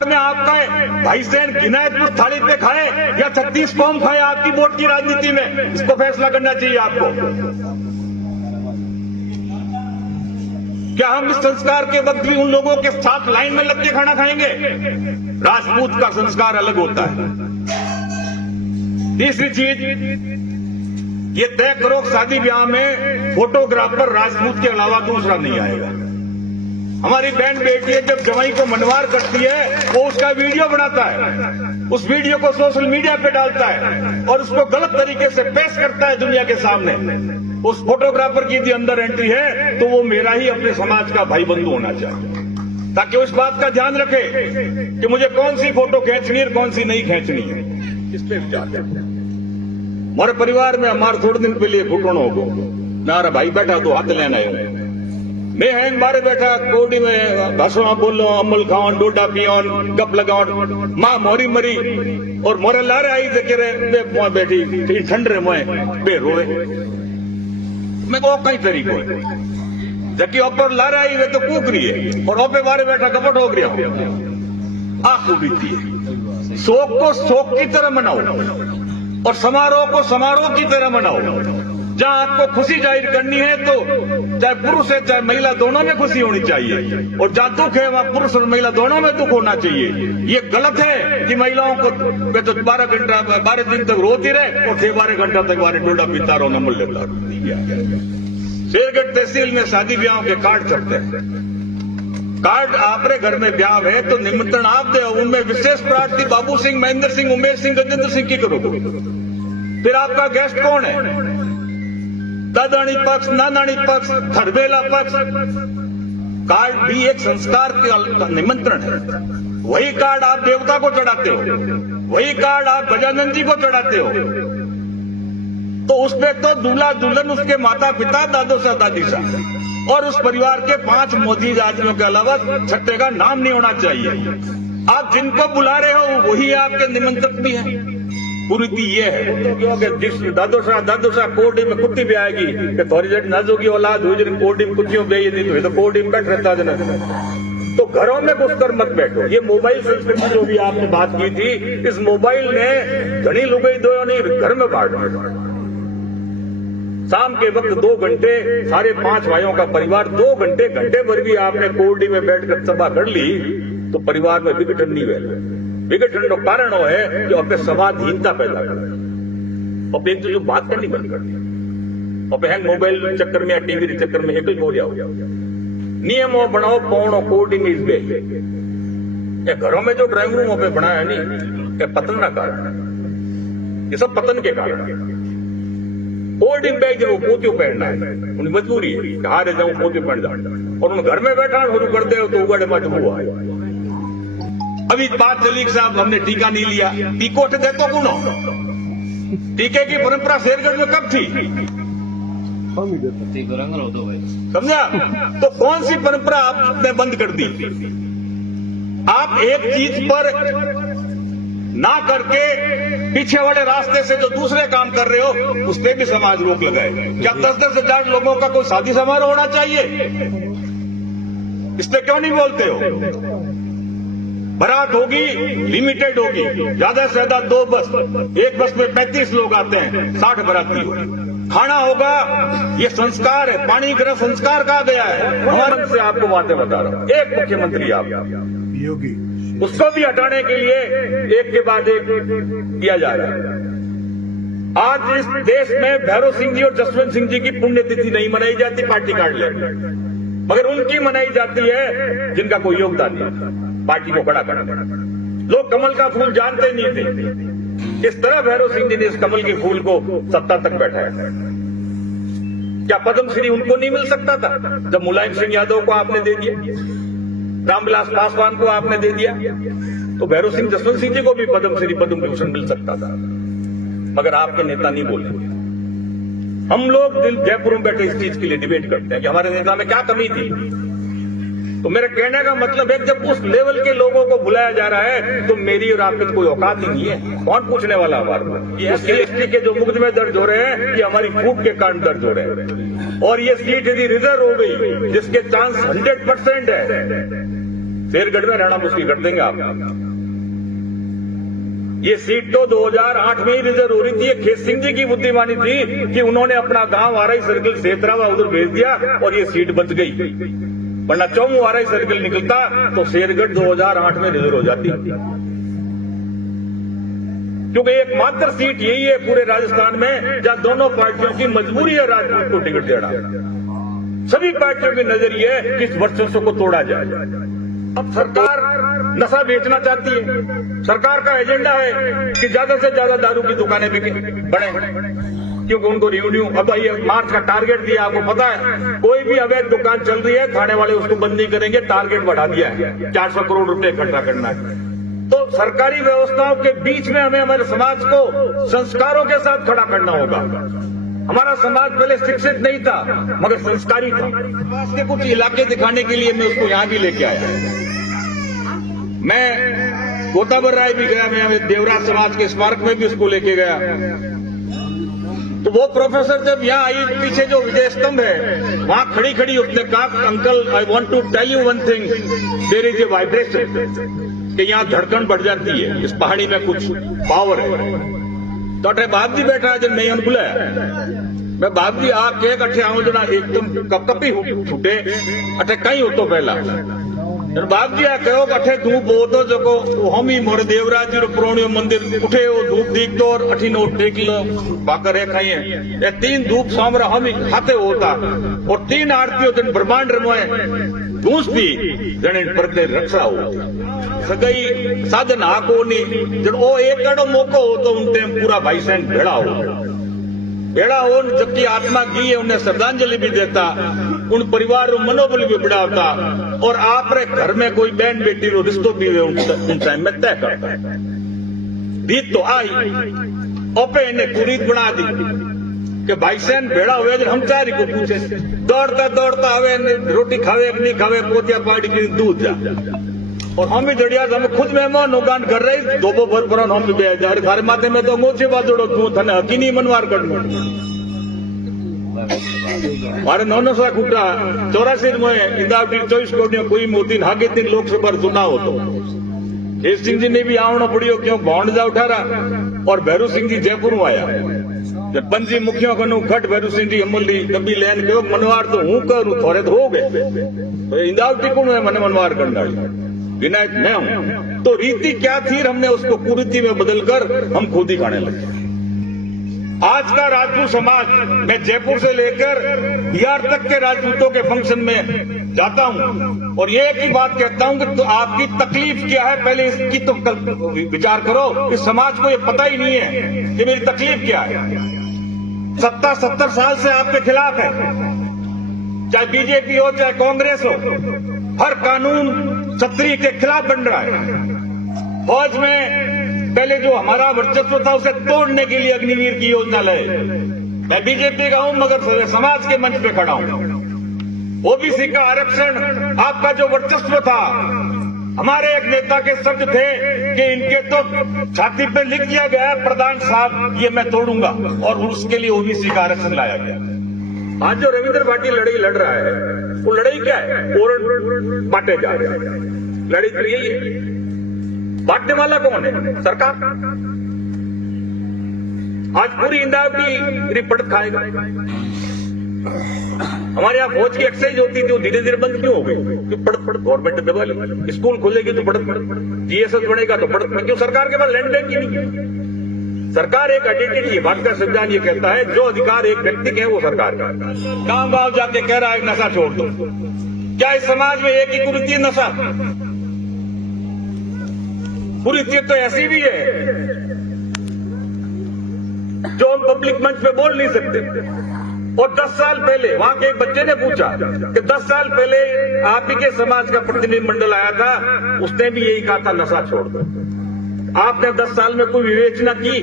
में आपका भाई सैन गिनायतपुर थाली पे खाए या 36 कौम खाए आपकी वोट की राजनीति में, इसको फैसला करना चाहिए आपको। क्या हम इस संस्कार के वक्त भी उन लोगों के साथ लाइन में लग के खाना खाएंगे? राजपूत का संस्कार अलग होता है। तीसरी चीज, ये तय करो शादी ब्याह में फोटोग्राफर राजपूत के अलावा दूसरा नहीं आएगा। हमारी बहन बेटी जब जवाई को मनवार करती है वो उसका वीडियो बनाता है, उस वीडियो को सोशल मीडिया पे डालता है और उसको गलत तरीके से पेश करता है दुनिया के सामने। उस फोटोग्राफर की यदि अंदर एंट्री है तो वो मेरा ही अपने समाज का भाई बंधु होना चाहिए, ताकि उस बात का ध्यान रखे कि मुझे कौन सी फोटो खींचनी है कौन सी नहीं खींचनी है। इस पे विचार करते हैं। हमारे परिवार में हमारे थोड़े दिन पहले घुटन हो गो नारा भाई बैठा तो हाथ लेना है, मैं हैं बारे बैठा कोडी में भाषण बोलो, अमल खाओ, डोडा पियो, गप लगाओ, माँ मोरी मरी और मोरे लारे आई थे बे बैठी ठंड रे मोए बे रोए। मैं को कई तरीको जबकि ऊपर लारे आई वे तो कूक रही है और ओपे बारे बैठा कपट हो गया। आंख बीती है। शोक को शोक की तरह मनाओ और समारोह को समारोह की तरह मनाओ। जहां आपको खुशी जाहिर करनी है तो चाहे पुरुष है चाहे महिला दोनों में खुशी होनी चाहिए, और जहां दुख है वहां पुरुष और महिला दोनों में दुख होना चाहिए। ये गलत है कि महिलाओं को वे तो 12 दिन तक रोती रहे और 12 घंटा तक बारे डोडा पीता रहो, नंबर लेता रहो। शेरगढ़ तहसील में शादी ब्याह के कार्ड छपते हैं। कार्ड आपरे घर में ब्याह है तो निमंत्रण आप दे, उनमें विशेष प्रार्थी बाबू सिंह, महेंद्र सिंह, उमेश सिंह, गजेंद्र सिंह की करो। फिर आपका गेस्ट कौन है? दादानी पक्ष, नानानी पक्ष, खरबेला पक्ष। कार्ड भी एक संस्कार के निमंत्रण है। वही कार्ड आप देवता को चढ़ाते हो, वही कार्ड आप गजानंद जी को चढ़ाते हो, तो उसमें तो दूल्हा दुल्हन, उसके माता पिता, दादो सा दादी सा और उस परिवार के 5 मोदी आदमियों के अलावा छठे का नाम नहीं होना चाहिए। आप जिनको बुला रहे हो वही आपके निमंत्रक भी हैं। कुरीति ये है दादो शाह कोर्डी में कुत्ती भी आएगी कि थोड़ी जड़ी नाजुकी औलाद हुई जब कोर्डी में कुत्तियों बेई नहीं हुई तो कोर्डी में बैठ रहता जना। तो घरों में घुसकर मत बैठो। ये मोबाइल संस्कृति जो भी आपने बात की थी, इस मोबाइल ने घनी लुगई दो नहीं घर में बांट। शाम के वक्त 2 घंटे सारे 5 भाइयों का परिवार 2 घंटे भर भी आपने कोर्डी में बैठकर सभा कर ली तो परिवार में विघटन नहीं हुए। विघटन का कारण वो है कि अपने संवादहीनता पैदा कर, और एक जो बात करनी बंद कर दिया और हैंग मोबाइल चक्कर में या टीवी के चक्कर में एक ही हो जाओ। नियमों बनाओ पौनो कोडिंग इस बे या घरों में जो ड्राइंग रूम पे बनाया नहीं, पतन ना कारण, ये सब पतन के कारण। कोल्डिंग बैग जो पोतियों पहनना है उनकी मजबूरी है, हारे जाऊं पोतियों पहन जाओ और उन घर में बैठा शुरू कर दे तो उगड़े मत हुआ है। अभी बात चली कि साहब हमने टीका नहीं लिया, टीको तो देखो कुनो, टीके की परंपरा शेरगढ़ में कब थी? समझा? तो कौन सी परंपरा आपने बंद कर दी? आप एक चीज पर ना करके पीछे वाले रास्ते से जो दूसरे काम कर रहे हो उस पर भी समाज रोक लगाए। क्या 10-10 हजार लोगों का कोई शादी समारोह होना चाहिए? इस पे क्यों नहीं बोलते हो? बारात होगी, लिमिटेड होगी, ज्यादा से ज्यादा 2 बस, एक बस में 35 लोग आते हैं, 60 बाराती हो। खाना होगा, ये संस्कार है, पानी ग्रह संस्कार कहा गया है। हमारे से आपको बातें बता रहा हूं। एक मुख्यमंत्री आप योगी, उसको भी हटाने के लिए एक के बाद एक किया जा रहा है। आज इस देश में भैरव सिंह जी और जसवंत सिंह जी की पुण्यतिथि नहीं मनाई जाती, पार्टी कार्ड ले, मगर उनकी मनाई जाती है जिनका कोई योगदान नहीं पार्टी को खड़ा करना। लोग कमल का फूल जानते नहीं थे, इस तरह भैरव सिंह जी ने इस कमल के फूल को सत्ता तक बैठाया। क्या पद्म श्री उनको नहीं मिल सकता था जब मुलायम सिंह यादव को आपने दे दिया, रामविलास पासवान को आपने दे दिया? तो भैरव सिंह जसवंत सिंह जी को भी पद्म श्री पद्म भूषण मिल सकता था, मगर आपके नेता नहीं बोले। हम लोग जयपुर में बैठे इस चीज के लिए डिबेट करते हैं कि हमारे नेता में क्या कमी थी। तो मेरे कहने का मतलब है जब उस लेवल के लोगों को बुलाया जा रहा है तो मेरी और आपकी कोई औकात ही नहीं है। कौन पूछने वाला हमारे? ये एससी के जो मुकदमे दर्ज हो रहे हैं ये हमारी फूट के कारण दर्ज हो रहे हैं, और ये सीट यदि रिजर्व हो गई जिसके चांस 100% है शेरगढ़ में रहना मुश्किल कर देंगे आप। ये सीट तो 2008 में ही रिजर्व हो रही थी। खेत सिंह जी की बुद्धिमानी थी कि उन्होंने अपना गांव आरई सर्किल सेतरावा उधर भेज दिया और ये सीट बच गई, वरना चौमू आरई सर्किल निकलता तो शेरगढ़ 2008 में रिजर्व हो जाती। क्योंकि एकमात्र सीट यही है पूरे राजस्थान में जहां दोनों पार्टियों की मजबूरी है राजपूत को टिकट देना। सभी पार्टियों की नजर ये है कि इस वर्चस्व को तोड़ा जाए। अब सरकार नशा बेचना चाहती है। सरकार का एजेंडा है कि ज्यादा से ज्यादा दारू की दुकानें बढ़े, क्योंकि उनको रेवेन्यू अब ये मार्च का टारगेट दिया। आपको पता है कोई भी अवैध दुकान चल रही है खाने वाले उसको बंद नहीं करेंगे, टारगेट बढ़ा दिया है, 400 करोड़ रुपए इकट्ठा करना है। तो सरकारी व्यवस्थाओं के बीच में हमें हमारे समाज को संस्कारों के साथ खड़ा करना होगा। हमारा समाज पहले शिक्षित नहीं था मगर संस्कारी था। समाज के कुछ इलाके दिखाने के लिए मैं उसको यहां भी लेके आया। मैं गोताबर राय भी गया, मैं देवराज समाज के स्मारक में भी उसको लेके गया। तो वो प्रोफेसर जब यहाँ आई, पीछे जो विजय स्तंभ है वहां खड़ी खड़ी उसने कहा, uncle I want to tell you one thing, there is a vibration, कि यहाँ धड़कन बढ़ जाती है, इस पहाड़ी में कुछ पावर है। तो अठे बाप जी बैठा है जब नहीं उन बुलाया, मैं बाप जी आके अठे आऊं जना एकदम कपकपी छूटे अठे कहीं हो तो पहला बाप जी आ कहो अठे धूप हो तो जो हम ही मोर देवराज जी पुराणियों मंदिर उठे हो धूप दीख दो और 8 नोट टेक लो पाकर है खाई है। ये 3 धूप सामरा हम ही खाते होता और 3 आरतियों दिन ब्रह्मांड रमोए गूंजती जने परते रक्षा हो सगई साधन आको नहीं जब वो एक अड़ो मौको हो तो उनते पूरा भाई सैन भेड़ा हो जबकि आत्मा की है उन्हें श्रद्धांजलि भी देता, उन परिवार को मनोबल भी बढ़ाता और आप रे घर में कोई बहन बेटी रो रिश्तो भी उन टाइम में तय करता है। रीत तो आई ओपे इन्हें कुरीत बना दी कि भाई सैन भेड़ा हुए हम चारी को पूछे दौड़ता दौड़ता आवे रोटी खावे नहीं खावे पोतिया पाड़ी की दूध जा और हम भी जड़िया हम खुद मेहमान होगान कर रहे दोबो भर पर हम भी बेजार थारे माथे में तो मोचे बादड़ो तू थने हकीनी मनवार करनो मारे 900 खुटा 84 में इंदावटी 24 कोटियों कोई मोती हागे 3 लोकसभा चुनाव हो तो केश सिंह जी ने भी आवना पड़ियो क्यों भावण जा उठा रहा और भैरू सिंह जी जयपुर आया जब पंजी मुखियों को घट भैरू सिंह जी अमली डब्बी लैन के मनवार तो हूं करूं थोड़े तो हो गए इंदावटी को मैंने मनवार करना विनायक मैं हूं। तो रीति क्या थी हमने उसको कुरीति में बदलकर हम खुद ही खाने लगे। आज का राजपूत समाज मैं जयपुर से लेकर बिहार तक के राजपूतों के फंक्शन में जाता हूं और ये एक ही बात कहता हूं कि तो आपकी तकलीफ क्या है पहले इसकी तो विचार करो। इस समाज को ये पता ही नहीं है कि मेरी तकलीफ क्या है। 70 साल से आपके खिलाफ है, चाहे बीजेपी हो चाहे कांग्रेस हो, हर कानून क्षत्रिय के खिलाफ बन रहा है। फौज में पहले जो हमारा वर्चस्व था उसे तोड़ने के लिए अग्निवीर की योजना लाए। मैं बीजेपी का हूं मगर समाज के मंच पे खड़ा हूं। ओबीसी का आरक्षण आपका जो वर्चस्व था, हमारे एक नेता के शब्द थे कि इनके तो छाती पे लिख दिया गया प्रधान साहब ये मैं तोड़ूंगा और उसके लिए ओबीसी का आरक्षण लाया गया। आज जो रविंद्र पाटिल लड़ाई लड़ रहा है वो लड़ाई क्या है? पोरण बांटे जा रहे हैं। लड़ाई तो यही है। बांटने वाला कौन है? सरकार। आज पूरी इंदावटी रिपट खाएगा। हमारे यहाँ फौज की एक्सरसाइज होती थी वो धीरे धीरे बंद क्यों हो गई? क्यों पढ़ गवर्नमेंट दबा ली। स्कूल खुलेगी तो पढ़ जीएसएस बनेगा तो पढ़ क्यों? सरकार के पास लैंड बैंक ही नहीं है। सरकार एक आइडेंटिटी है। भारत का संविधान ये कहता है जो अधिकार एक व्यक्ति के है वो सरकार का। गांव गांव जाके कह रहा है नशा छोड़ दो। क्या इस समाज में एक ही कुरीति है नशा? कुरीति तो ऐसी भी है जो हम पब्लिक मंच पे बोल नहीं सकते। और 10 साल पहले वहां के एक बच्चे ने पूछा कि 10 साल पहले आप ही के समाज का प्रतिनिधिमंडल आया था, उसने भी यही कहा था नशा छोड़ दो। आपने 10 साल में कोई विवेचना की?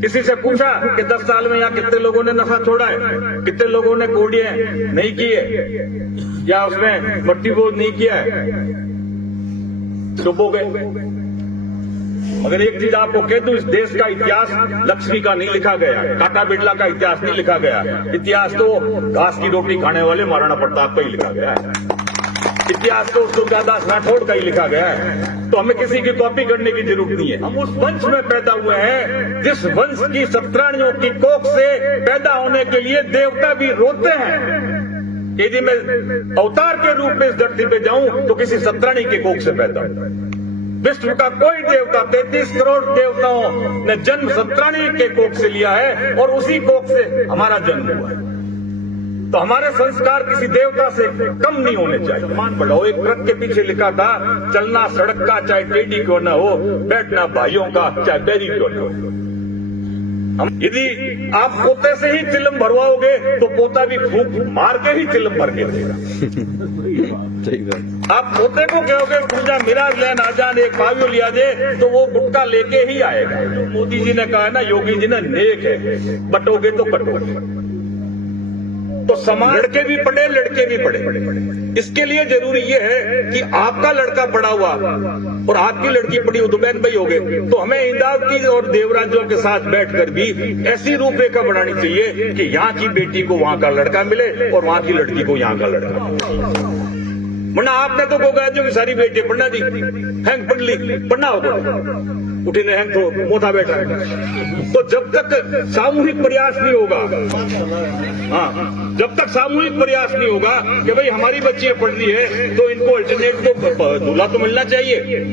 किसी से पूछा कि 10 साल में यहाँ कितने लोगों ने नशा छोड़ा है, कितने लोगों ने कोडियां नहीं की है या उसमें मट्टी बोझ नहीं किया है? चुप हो गए। मगर एक चीज आपको कह दूं, इस देश का इतिहास लक्ष्मी का नहीं लिखा गया, टाटा बिरला का इतिहास नहीं लिखा गया। इतिहास तो घास की रोटी खाने वाले महाराणा प्रताप का ही लिखा गया है। इतिहास तो दुर्गादास राठौड़ का ही लिखा गया है, तो हमें किसी की कॉपी करने की जरूरत नहीं है। हम उस वंश में पैदा हुए हैं जिस वंश की सत्राणियों की कोख से पैदा होने के लिए देवता भी रोते हैं कि यदि मैं अवतार के रूप में इस धरती पे जाऊं तो किसी सत्राणी के कोख से पैदा हूं। विश्व का कोई देवता 33 करोड़ देवताओं ने जन्म सत्राणी के कोख से लिया है और उसी कोख से हमारा जन्म हुआ है। तो हमारे संस्कार किसी देवता से कम नहीं होने चाहिए। मान बढ़ाओ, एक ट्रक के पीछे लिखा था चलना सड़क का चाहे टेढ़ी क्यों न हो, बैठना भाइयों का चाहे बैरी क्यों न हो। यदि आप पोते से ही चिलम भरवाओगे तो पोता भी फूंक मार के ही चिलम भर के देगा। आप पोते को कहोगे पूजा मेरा लेन आ जान एक पावियो लिया दे तो वो गुटका लेके ही आएगा। मोदी जी ने कहा ना, योगी जी ने, नेक है बटोगे तो कटोगे। तो समाज लड़के भी पढ़े लड़के भी पढ़े। इसके लिए जरूरी ये है कि आपका लड़का पढ़ा हुआ और आपकी लड़की पढ़ी हो तो बहन भाई हो गए, तो हमें इंदावती और देवराजों के साथ बैठकर भी ऐसी रूपरेखा बनानी चाहिए कि यहाँ की बेटी को वहां का लड़का मिले और वहां की लड़की को यहाँ का लड़का मिले। वरना आपने तो गोगाजों की सारी बेटी पढ़ना दी, हैंग पढ़ ली, पढ़ना होगा उठी ने हैंग तो मोथा बैठा है। तो जब तक सामूहिक प्रयास नहीं होगा, हाँ, जब तक सामूहिक प्रयास नहीं होगा कि भाई हमारी बच्चियां पढ़ रही है तो इनको अल्टरनेट तो दूल्हा तो मिलना चाहिए।